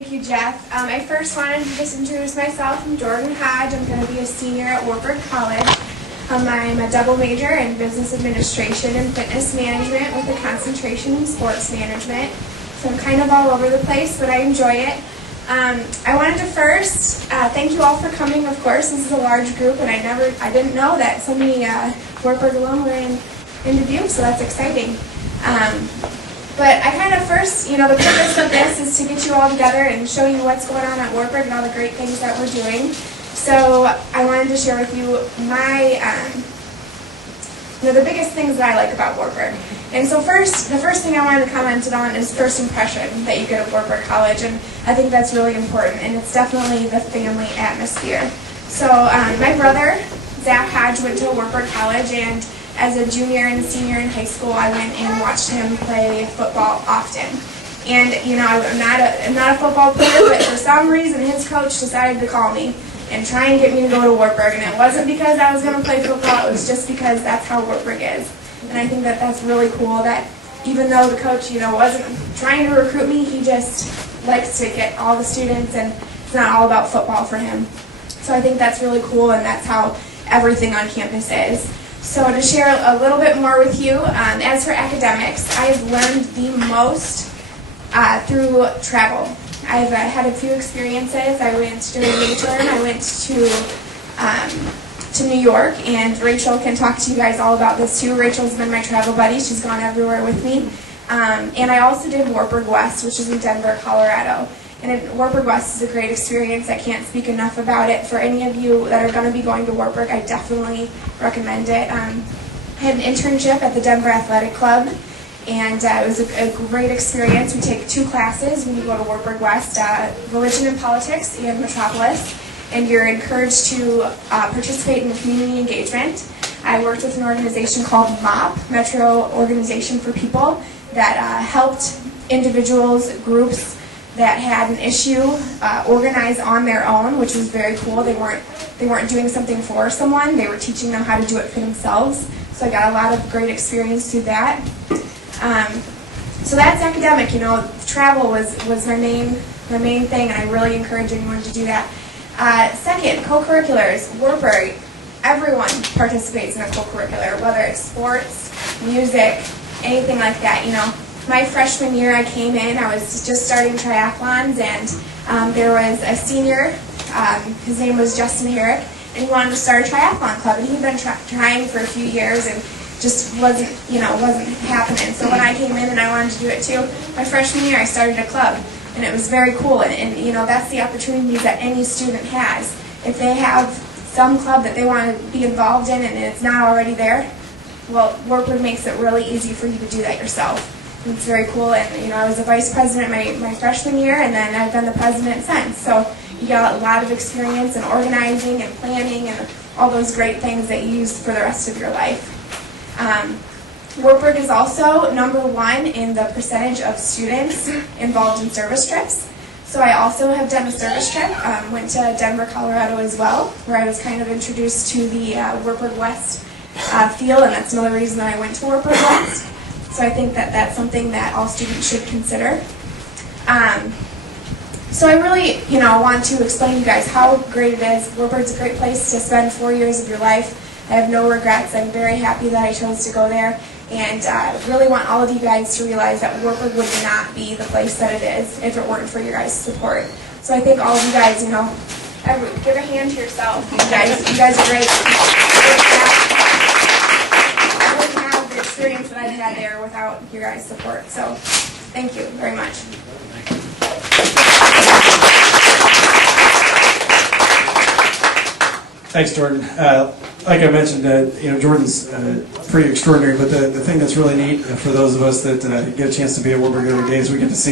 Thank you, Jeff. I first wanted to just introduce myself. I'm Jordan Hodge. I'm going to be a senior at Wartburg College. I'm a double major in business administration and fitness management with a concentration in sports management. So I'm kind of all over the place, but I enjoy it. I wanted to first thank you all for coming. Of course, this is a large group, and I didn't know that so many Wartburg alum were in Dubuque, so that's exciting. But I kind of first, the purpose of this is to get you all together and show you what's going on at Wartburg and all the great things that we're doing. So I wanted to share with you my, the biggest things that I like about Wartburg. And so the first thing I wanted to comment on is first impression that you get at Wartburg College, and I think that's really important, and it's definitely the family atmosphere. So my brother, Zach Hodge, went to Wartburg College, and as a junior and senior in high school, I went and watched him play football often. And I'm not a football player, but for some reason his coach decided to call me and try and get me to go to Wartburg. And it wasn't because I was going to play football, it was just because that's how Wartburg is. And I think that that's really cool that even though the coach, wasn't trying to recruit me, he just likes to get all the students, and it's not all about football for him. So I think that's really cool, and that's how everything on campus is. So to share a little bit more with you, as for academics, I've learned the most through travel. I've had a few experiences. I went during May term. I went to New York, and Rachel can talk to you guys all about this too. Rachel's been my travel buddy. She's gone everywhere with me. And I also did Wartburg West, which is in Denver, Colorado. And Wartburg West is a great experience. I can't speak enough about it. For any of you that are going to be going to Wartburg, I definitely recommend it. I had an internship at the Denver Athletic Club, and it was a great experience. We take 2 classes when you go to Wartburg West, Religion and Politics and Metropolis, and you're encouraged to participate in community engagement. I worked with an organization called MOP, Metro Organization for People, that helped individuals, groups, that had an issue organize on their own, which was very cool. They weren't doing something for someone, they were teaching them how to do it for themselves. So I got a lot of great experience through that. So that's academic. Travel was my main thing, and I really encourage anyone to do that. Second, co-curriculars. Wartburg, everyone participates in a co-curricular, whether it's sports, music, anything like that. My freshman year I came in, I was just starting triathlons, and there was a senior, his name was Justin Herrick, and he wanted to start a triathlon club, and he'd been trying for a few years and just wasn't happening. So when I came in and I wanted to do it too, my freshman year I started a club, and it was very cool, and that's the opportunities that any student has. If they have some club that they want to be involved in and it's not already there, well, Wartburg makes it really easy for you to do that yourself. It's very cool, and I was the vice president my freshman year, and then I've been the president since. So you got a lot of experience in organizing and planning and all those great things that you use for the rest of your life. Wartburg is also #1 in the percentage of students involved in service trips. So I also have done a service trip, went to Denver, Colorado as well, where I was kind of introduced to the Wartburg West field, and that's another reason that I went to Wartburg West. So I think that that's something that all students should consider. So I really, want to explain to you guys how great it is. Wartburg's a great place to spend 4 years of your life. I have no regrets. I'm very happy that I chose to go there. And I really want all of you guys to realize that Wartburg would not be the place that it is if it weren't for your guys' support. So I think all of you guys, give a hand to yourself. You guys are great. Experience that I've had there without your guys' support. So thank you very much. Thanks, Jordan. Like I mentioned, Jordan's pretty extraordinary, but the thing that's really neat for those of us that get a chance to be at Wartburg every day is we get to see